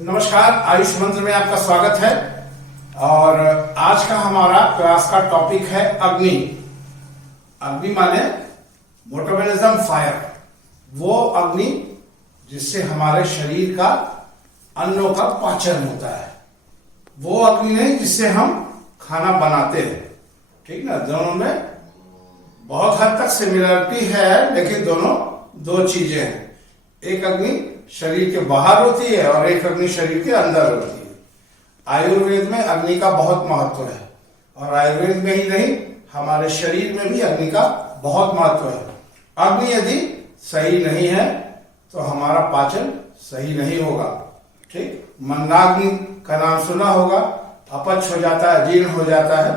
नमस्कार, आयुष मंत्र में आपका स्वागत है। और आज का हमारा क्लास का टॉपिक है अग्नि। अग्नि माने मेटाबॉलिज्म, फायर। वो अग्नि जिससे हमारे शरीर का अन्नों का पाचन होता है। वो अग्नि नहीं जिससे हम खाना बनाते हैं। ठीक ना, दोनों में बहुत हद तक सिमिलरिटी है, लेकिन दोनों दो चीजें हैं। एक अग्नि शरीर के बाहर होती है और एक अग्नि शरीर के अंदर होती है। आयुर्वेद में अग्नि का बहुत महत्व है, और आयुर्वेद में ही नहीं, हमारे शरीर में भी अग्नि का बहुत महत्व है। अग्नि यदि सही नहीं है तो हमारा पाचन सही नहीं होगा। ठीक, मंदाग्नि का नाम सुना होगा, अपच हो जाता है, जीर्ण हो जाता है।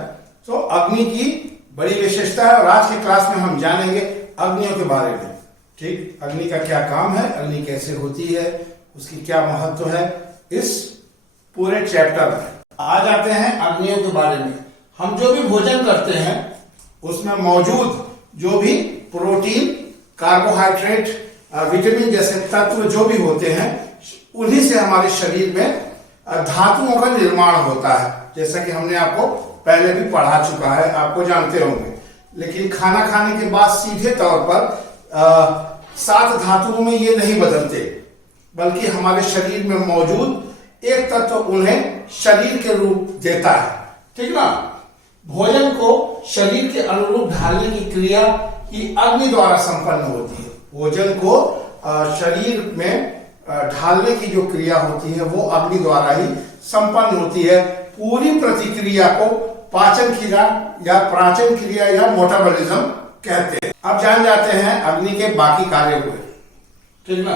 तो अग्नि की बड़ी विशेषता है, और आज की क्लास में हम जानेंगे अग्नियों के बारे में। ठीक, अग्नि का क्या काम है, अग्नि कैसे होती है, उसकी क्या महत्व है, इस पूरे चैप्टर में आ जाते हैं अग्नियों के बारे में। हम जो भी भोजन करते हैं उसमें मौजूद जो भी प्रोटीन, कार्बोहाइड्रेट, विटामिन जैसे तत्व जो भी होते हैं, उन्हीं से हमारे शरीर में धातुओं का निर्माण होता है। जैसा कि हमने आपको पहले भी पढ़ा चुका है, आपको जानते होंगे। लेकिन खाना खाने के बाद सीधे तौर पर 7 धातुओं में ये नहीं बदलते, बल्कि हमारे शरीर में मौजूद एक तत्व उन्हें शरीर के रूप देता है। ठीक ना, भोजन को शरीर के अनुरूप ढालने की क्रिया ही अग्नि द्वारा संपन्न होती है। भोजन को शरीर में ढालने की जो क्रिया होती है वो अग्नि द्वारा ही संपन्न होती है। पूरी प्रतिक्रिया को पाचन क्रिया या प्राचन क्रिया या मेटाबॉलिज्म कहते हैं। अब जान जाते हैं अग्नि के बाकी कार्य हुए। ठीक ना,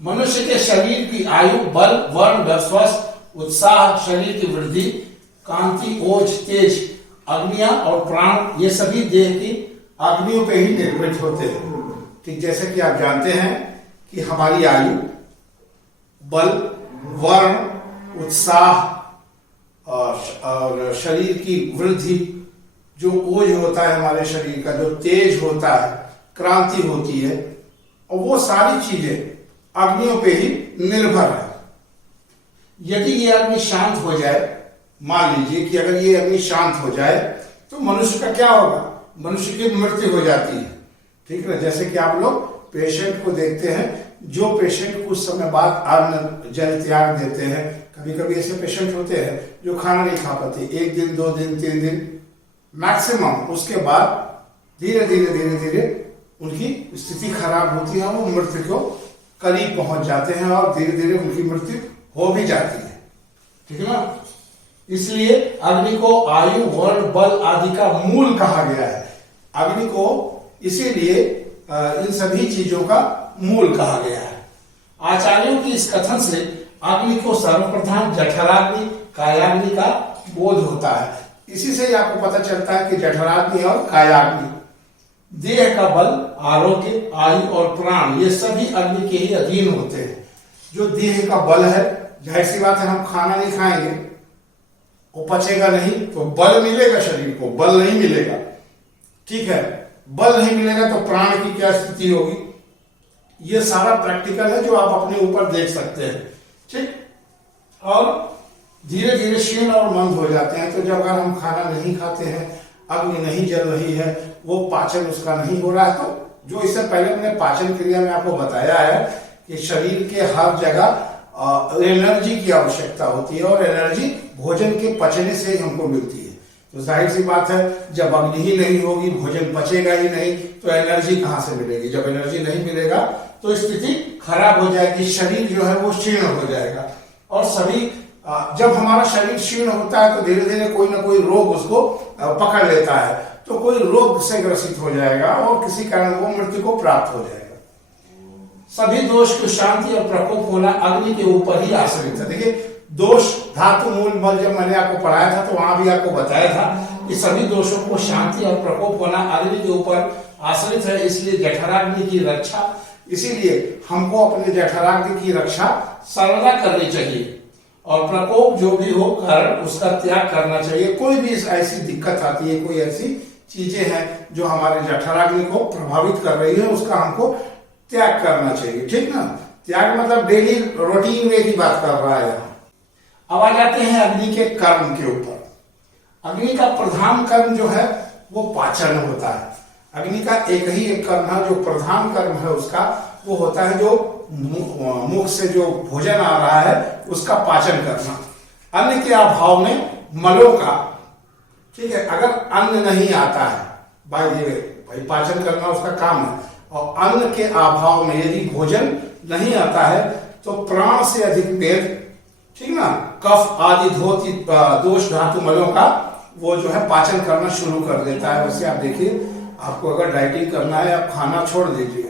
मनुष्य के शरीर की आयु, बल, वर्ण, स्वस्थ, उत्साह, शरीर की वृद्धि, कांति, ओज, तेज, अग्नियां और प्राण, ये सभी देह की अग्नियों पे ही निर्मित होते हैं। ठीक, जैसे कि आप जानते हैं कि हमारी आयु, बल, वर्ण, उत्साह और शरीर की वृद्धि, जो ओज होता है हमारे शरीर का, जो तेज होता है, क्रांति होती है, और वो सारी चीजें अग्नियों पे ही निर्भर है। यदि ये अग्नि शांत हो जाए, मान लीजिए कि अगर ये अग्नि शांत हो जाए तो मनुष्य का क्या होगा? मनुष्य की मृत्यु हो जाती है। ठीक है, जैसे कि आप लोग पेशेंट को देखते हैं, जो पेशेंट कुछ समय बाद अन्न जल त्याग देते हैं। कभी कभी ऐसे पेशेंट होते हैं जो खाना नहीं खा पाते, 1 दिन, 2 दिन, 3 दिन मैक्सिमम। उसके बाद धीरे धीरे धीरे धीरे उनकी स्थिति खराब होती है, वो मृत्यु को करीब पहुंच जाते हैं, और धीरे धीरे उनकी मृत्यु हो भी जाती है। ठीक है ना, इसलिए अग्नि को आयु, वर्ण, बल आदि का मूल कहा गया है। अग्नि को इसीलिए इन सभी चीजों का मूल कहा गया है। आचार्यों की इस कथन से अग्नि को सर्वप्रथम जठराग्नि, कायाग्नि का बोध होता है। इसी से ही आपको पता चलता है कि जठराग्नि और कायाग्नि, देह का बल, आरोग्य, आयु और प्राण, ये सभी अग्नि के ही अधीन होते हैं। जो देह का बल है, जाहिर सी बात है, हम खाना नहीं खाएंगे, वो पचेगा नहीं, तो बल मिलेगा शरीर को, बल नहीं मिलेगा। ठीक है, बल नहीं मिलेगा तो प्राण की क्या स्थिति होगी? ये सारा प्रैक्टिकल है जो आप अपने ऊपर देख सकते हैं। ठीक, और धीरे धीरे क्षीण और मंद हो जाते हैं। तो जब अगर हम खाना नहीं खाते हैं, अग्नि नहीं जल रही है, वो पाचन उसका नहीं हो रहा है, तो जो इससे पहले मैंने पाचन क्रिया में आपको बताया है कि शरीर के हर जगह एनर्जी की आवश्यकता होती है, और एनर्जी भोजन के पचने से ही हमको मिलती है। तो जाहिर सी बात है, जब अग्नि ही नहीं होगी, भोजन पचेगा ही नहीं, तो एनर्जी कहां से मिलेगी? जब एनर्जी नहीं मिलेगा तो स्थिति खराब हो जाएगी, शरीर जो है वो क्षीण हो जाएगा। और सभी जब हमारा शरीर क्षीण होता है तो धीरे धीरे कोई ना कोई रोग उसको पकड़ लेता है, तो कोई रोग से ग्रसित हो जाएगा और किसी कारण वो मृत्यु को प्राप्त हो जाएगा। सभी दोष की शांति और प्रकोप होना अग्नि के ऊपर ही आश्रित है। देखिए, दोष, धातु, मूल, बल, जब मैंने आपको पढ़ाया था तो वहां भी आपको बताया था कि सभी दोषों को शांति और प्रकोप होना अग्नि के ऊपर आश्रित है। इसलिए जठराग्नि की रक्षा, इसीलिए हमको अपने जठराग्नि की रक्षा सर्वदा करनी चाहिए, और प्रकोप जो भी हो कारण उसका त्याग करना चाहिए। कोई भी ऐसी दिक्कत आती है, कोई ऐसी चीजें हैं जो हमारे जठराग्नि को प्रभावित कर रही है, उसका हमको त्याग करना चाहिए। ठीक ना, त्याग मतलब डेली रूटीन में की बात कर रहा है यहाँ। अब आ जाते हैं अग्नि के कर्म के ऊपर। अग्नि का प्रधान कर्म जो है वो पाचन होता है। अग्नि का एक ही एक कर्म है जो प्रधान कर्म है उसका, वो होता है जो मुख से जो भोजन आ रहा है उसका पाचन करना। अन्न के अभाव में मलों का, ठीक है, अगर अन्न नहीं आता है भाई पाचन करना उसका काम है, और अन्न के अभाव में यदि भोजन नहीं आता है तो प्राण से अधिक वेद, ठीक ना, कफ आदि दोष धातु मलों का वो जो है पाचन करना शुरू कर देता है। वैसे आप देखिए, आपको अगर डाइटिंग करना है आप खाना छोड़ दीजिए।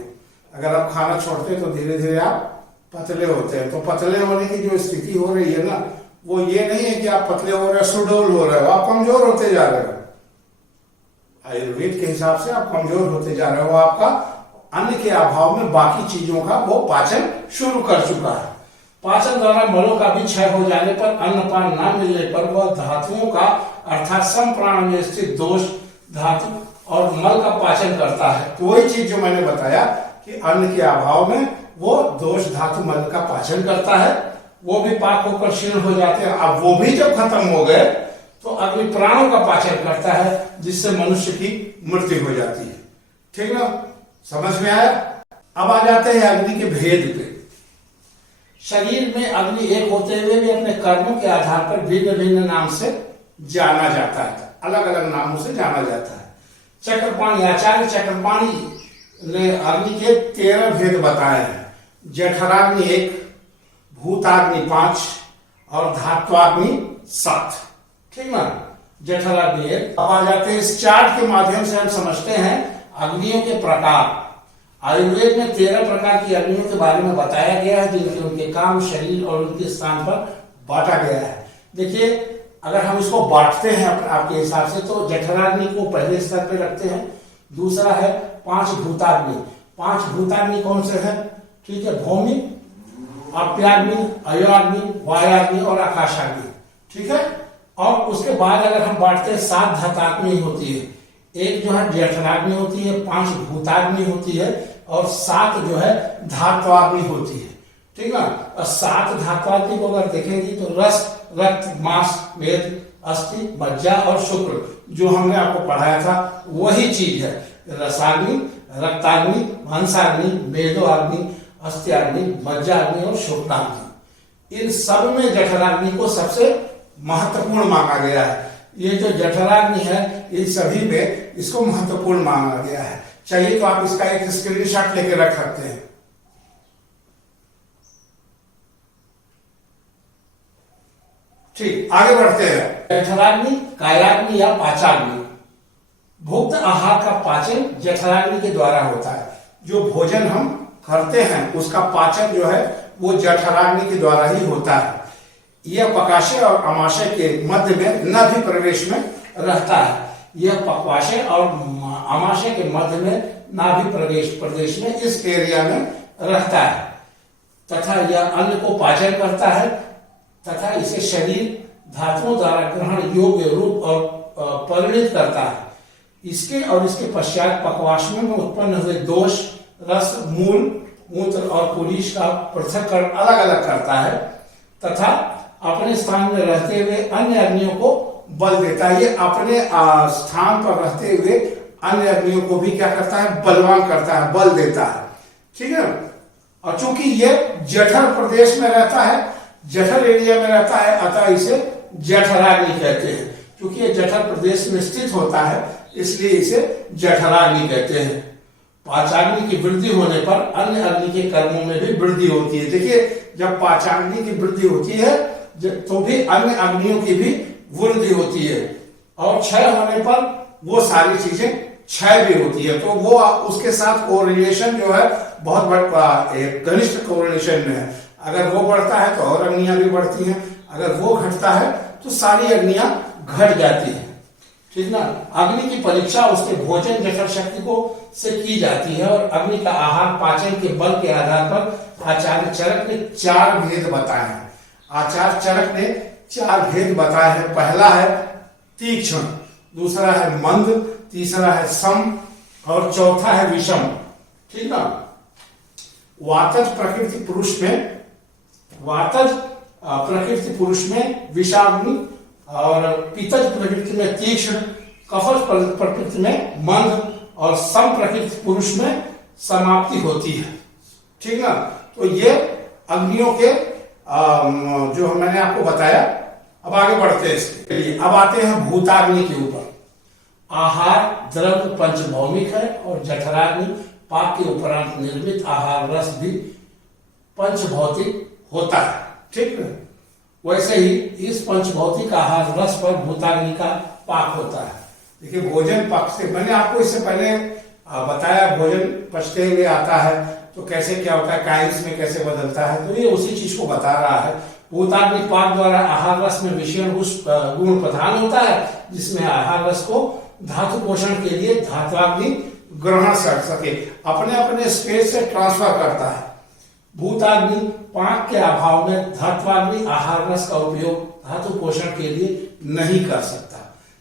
अगर आप खाना छोड़ते हैं तो धीरे धीरे आप पतले होते हैं। तो पतले होने की जो स्थिति हो रही है ना, वो ये नहीं है कि आप पतले हो रहे हो, सुडौल हो रहे हो, आप कमजोर होते जा रहे हो। आयुर्वेद के हिसाब से आप कमजोर होते जा रहे हो। आपका अन्न के अभाव में बाकी चीजों का वो पाचन शुरू कर चुका है। पाचन द्वारा मलों का भी क्षय हो जाने पर, अन्नपान न मिलने पर वह धातुओं का अर्थात सम प्राण में स्थित दोष धातु और मल का पाचन करता है। तो वही चीज जो मैंने बताया कि अन्न के अभाव में वो दोष धातु मल का पाचन करता है, वो भी पाक होकर क्षीण हो जाते हैं। अब वो भी जब खत्म हो गए तो अग्नि प्राणों का पाचन करता है, जिससे मनुष्य की मृत्यु हो जाती है। ठीक ना, समझ में आया? अब आ जाते हैं अग्नि के भेद पे। शरीर में अग्नि एक होते हुए भी अपने कर्मों के आधार पर भिन्न भिन्न नाम से जाना जाता है, अलग अलग नामों से जाना जाता है। चक्रपाणी, आचार्य चक्रपाणी ने अग्नि के 13 भेद बताए हैं। जठराग्नि 1, भूताग्नि 5 और धात्वाग्नि 7। ठीक ना, जठराग्नि 1। अब आ जाते हैं इस चार्ट के माध्यम से हम समझते हैं अग्नियों के प्रकार। आयुर्वेद में 13 प्रकार की अग्नियों के बारे में बताया गया है, जिनके उनके काम, शरीर और उनके स्थान पर बांटा गया है। देखिए, अगर हम इसको बांटते हैं आपके हिसाब से, तो जठराग्नि को पहले स्तर पे रखते हैं। दूसरा है 5 भूताग्नि। 5 भूताग्नि कौन से है? ठीक है, भूमि, अप्याग्नि, अयोग्नि, वायाग्नि और आकाशाग्नि। ठीक है, और उसके बाद अगर हम बांटते हैं 7 धाताग्नि होती है। एक जो है जठराग्नि होती है, 5 भूताग्नि होती है और 7 जो है धात्वाग्नि होती है। ठीक है, और 7 धात्वाग्नि को अगर देखेंगे तो रस, रक्त, मांस, मेद, अस्थि, मज्जा और शुक्र, जो हमने आपको पढ़ाया था वही चीज है। रसाग्नि, रक्ताग्नि, मांसाग्नि, मेदोग्नि, अस्थियाग्नि, मज्जाग्नि और शुक्राग्नि। इन सब में जठराग्नि को सबसे महत्वपूर्ण माना गया है। ये जो जठराग्नि है, इन सभी में इसको महत्वपूर्ण माना गया है। चाहिए तो आप इसका एक स्क्रीनशॉट लेके रख सकते हैं। ठीक, आगे बढ़ते हैं। जठराग्नि, कायाग्नि या पाचाग्नि। भुक्त आहार का पाचन जठराग्नि के द्वारा होता है। जो भोजन हम करते हैं उसका पाचन जो है वो जठराग्नि के द्वारा ही होता है। यह पकाशय और अमाशय के मध्य में नाभि प्रदेश में रहता है। यह पक्वाशय और अमाशय के मध्य में नाभि प्रदेश में, इस एरिया में रहता है तथा यह अन्न को पाचन करता है तथा इसे शरीर धातुओं द्वारा ग्रहण योग्य रूप और परिणित करता है। इसके और इसके पश्चात पक्वाशय में उत्पन्न हुए दोष, रस, मूल, मूत्र और पुरीश का पृथक्करण अलग अलग करता है तथा अपने स्थान में रहते हुए अन्य अग्नियों को बल देता है। ये अपने स्थान पर रहते हुए अन्य अग्नियों को भी क्या करता है? बलवान करता है, बल देता है। ठीक है, और चूंकि ये जठर प्रदेश में रहता है, जठर एरिया में रहता है, अतः इसे जठराग्नि कहते हैं। क्योंकि ये जठर प्रदेश में स्थित होता है, इसलिए इसे जठराग्नि कहते हैं। पाचाग्नि की वृद्धि होने पर अन्य अग्नि के कर्मों में भी वृद्धि होती है। देखिए, जब पाचाग्नि की वृद्धि होती है तो भी अन्य अग्नियों की भी वृद्धि होती है, और क्षय होने पर वो सारी चीजें क्षय भी होती है। तो वो उसके साथ कोरिलेशन जो है बहुत बड़ा, एक घनिष्ठ कोरिलेशन में है। अगर वो बढ़ता है तो और अग्नियां भी बढ़ती हैं, अगर वो घटता है तो सारी अग्नियां घट जाती हैं। ठीक ना, अग्नि की परीक्षा उसके भोजन जठर शक्ति को से की जाती है, और अग्नि का आहार पाचन के बल के आधार पर आचार्य चरक ने 4 भेद बताए हैं। आचार्य चरक ने 4 भेद बताए हैं। पहला है तीक्ष्ण, दूसरा है मंद, तीसरा है सम और चौथा है विषम। ठीक ना, वातज प्रकृति पुरुष में विषाग्नि और पितज प्रकृति में तीक्ष्ण, कफज प्रकृति में मंद और सम प्रकृति पुरुष में समाप्ति होती है। ठीक ना। तो ये अग्नियों के जो मैंने आपको बताया। अब आगे बढ़ते हैं इसके लिए। अब आते हैं भूताग्नि के ऊपर। आहार द्रव्य पंचभौमिक है और जठराग्नि पाक के उपरांत निर्मित आहार रस भी पंचभौतिक होता है। ठीक है। वैसे ही इस पंचभौतिक आहार रस पर भूताग्नि का पाक होता है। देखिए भोजन पक से, मैंने आपको इससे पहले बताया भोजन पचते हुए आता है तो कैसे क्या होता है, काइल्स में कैसे बदलता है, तो ये उसी चीज को बता रहा है। भूताग्नि पाक द्वारा आहार रस में विषय गुण प्रधान होता है, जिसमें आहार रस को धातु पोषण के लिए धात्वाग्नि ग्रहण कर सके, अपने अपने स्पेस से ट्रांसफर करता है। भूताग्नि पाक के अभाव में धात्वाग्नि आहार रस का उपयोग धातु पोषण के लिए नहीं कर सकता।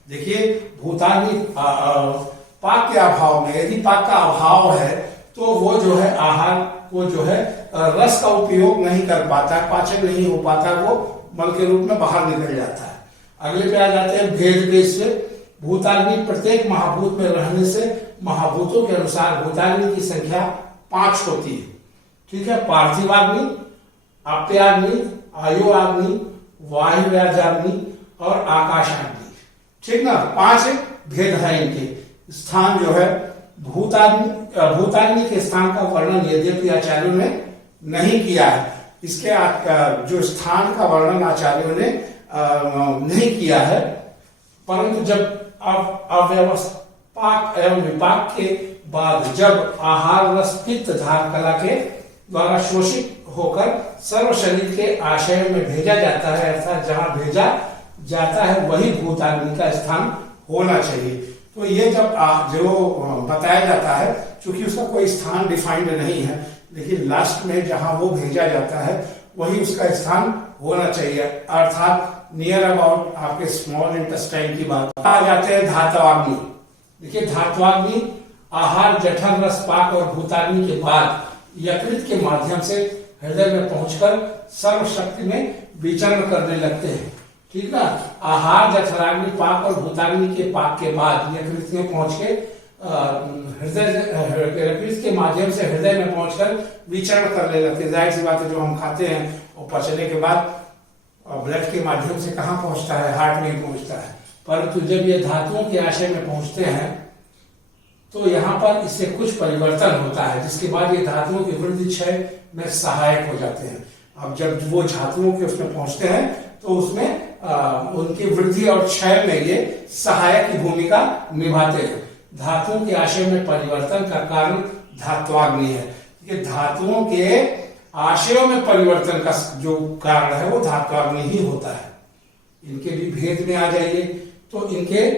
देखिए भूताग्नि पाक के अभाव में, यदि पाक का अभाव है तो वो जो है आहार को जो है रस का उपयोग नहीं कर पाता, पाचन नहीं हो पाता, वो मल के रूप में बाहर निकल जाता है। अगले पे आ जाते हैं भेद के इससे। भूताग्नि प्रत्येक महाभूत में रहने से महाभूतों के अनुसार भूताग्नि की संख्या 5 होती है। ठीक है। पार्थिवाग्नि, आप्याग्नि, आयोआग्नि, वायुव्याजाग्नि और आकाशाग्नि। ठीक ना। 5 भेद है इनके। स्थान जो है भूताग्नि के स्थान का वर्णन यद्यपि आचार्यों ने नहीं किया है, इसके जो स्थान का वर्णन आचार्यों ने नहीं किया है, परंतु जब अव्यवस्था एवं विपाक के बाद जब आहार रस पित्त धार कला के द्वारा शोषित होकर सर्व शरीर के आशय में भेजा जाता है, अर्थात जहां भेजा जाता है वही भूताग्नि का स्थान होना चाहिए। तो ये जब जो बताया जाता है, चूंकि उसका कोई स्थान डिफाइंड नहीं है, लेकिन लास्ट में जहां वो भेजा जाता है वही उसका स्थान होना चाहिए, अर्थात नियर अबाउट आपके स्मॉल इंटेस्टाइन की बात। आ जाते हैं धात्वाग्नि। देखिए धात्वाग्नि आहार जठर रस पाक और भूताग्नि के बाद यकृत के माध्यम से हृदय में पहुंचकर सर्व शक्ति में विचरण करने लगते हैं। ठीक ना। आहार जठराग्नि पाक और भूताग्नि के पाक के बाद यकृत में पहुंच के यकृत के माध्यम से हृदय में पहुंचकर विचरण करने लगते हैं। जाहिर सी बात है, जो हम खाते हैं वो पचने के बाद ब्लड के माध्यम से कहाँ पहुंचता है, हार्ट में पहुंचता है। परंतु जब ये धातुओं के आशय में पहुंचते हैं तो यहाँ पर इससे कुछ परिवर्तन होता है, जिसके बाद ये धातुओं की वृद्धि क्षय में सहायक हो जाते हैं। अब जब वो धातुओं के उसमें पहुंचते हैं तो उसमें उनकी वृद्धि और क्षय में ये सहायक की भूमिका निभाते हैं। धातुओं के आशय में परिवर्तन का कारण धात्वाग्नि है। ये धातुओं के आशयों में परिवर्तन का जो कारण है वो धात्वाग्नि ही होता है। इनके भी भेद में आ जाइए तो इनके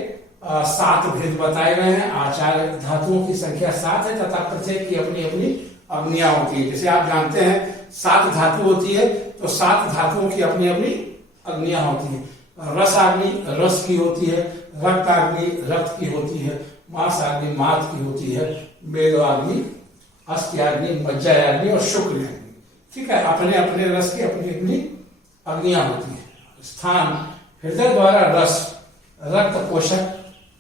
7 भेद बताए गए हैं। आचार्य धातुओं की संख्या 7 है तथा प्रत्येक की अपनी अपनी अग्नियां होती है। जैसे आप जानते हैं 7 धातु होती है तो 7 धातुओं की अपनी अपनी अग्नियां होती है। रसाग्नि रस की होती है, रक्ताग्नि रक्त की होती है, मांसाग्नि मांस की होती है, मेदोग्नि अस्त्याग्नि मज्जाग्नि और शुक्लाग्नि। ठीक है। अपने अपने रस की अपनी अपनी अग्नियां होती है। स्थान हृदय द्वारा रस रक्त पोषक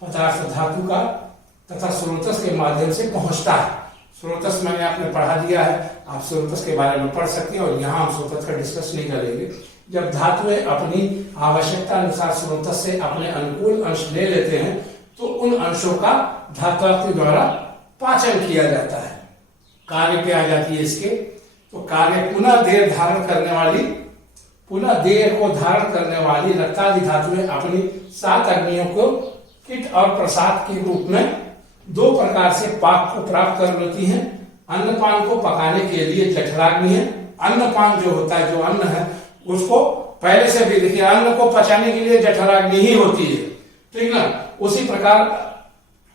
पदार्थ धातु का तथा स्रोतस के माध्यम से पहुंचता है। स्रोतस मैंने आपने पढ़ा दिया है, आप स्रोतस के बारे में पढ़ सकते हैं और यहाँ हम स्रोतस का डिस्कस नहीं करेंगे। जब धातुएं अपनी आवश्यकता अनुसार स्रोतस से अपने अनुकूल अंश ले लेते हैं तो उन अंशों का धात्वाग्नि द्वारा पाचन किया जाता है। कार्य पे आ जाती है इसके। तो कार्य पुनः देह को धारण करने वाली रक्तादि धातुएं अपनी 7 अग्नियों को किट और प्रसाद के रूप में 2 प्रकार से पाक को प्राप्त कर लेती हैं। अन्नपान को पकाने के लिए जठराग्नि है। अन्नपान जो होता है, जो अन्न है उसको पहले से भी देखिए, अन्न को पचाने के लिए जठराग्नि ही होती है। ठीक ना। उसी प्रकार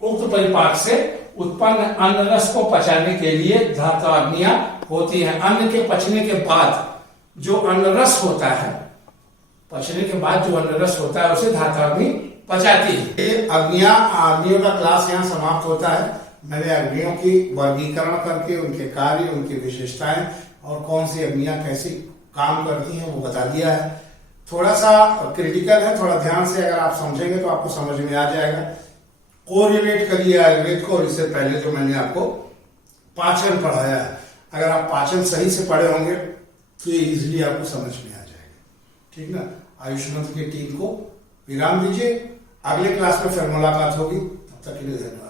उक्त परिपाक से उत्पन्न अन्न रस को पचाने के लिए धात्वाग्नियां होती हैं। अन्न के पचने के बाद जो अन्न रस होता है, पचने के बाद जो अन्न रस होता है उसे धात्वाग्नि पचाती है। अग्नियों का क्लास यहाँ समाप्त होता है। मैंने अग्नियों की वर्गीकरण करके उनके कार्य, उनकी विशेषताएं और कौन सी अग्नियां कैसी काम करती हैं वो बता दिया है। थोड़ा सा क्रिटिकल है, थोड़ा ध्यान से अगर आप समझेंगे तो आपको समझ में आ जाएगा। कोरिलेट करिए आयुर्वेद को, और इससे पहले जो मैंने आपको पाचन पढ़ाया है, अगर आप पाचन सही से पढ़े होंगे तो ये इजिली आपको समझ में आ जाएगा। ठीक ना। आयुष मंत्र की टीम को विराम दीजिए, अगले क्लास में फिर मुलाकात होगी। तब तक के लिए धन्यवाद।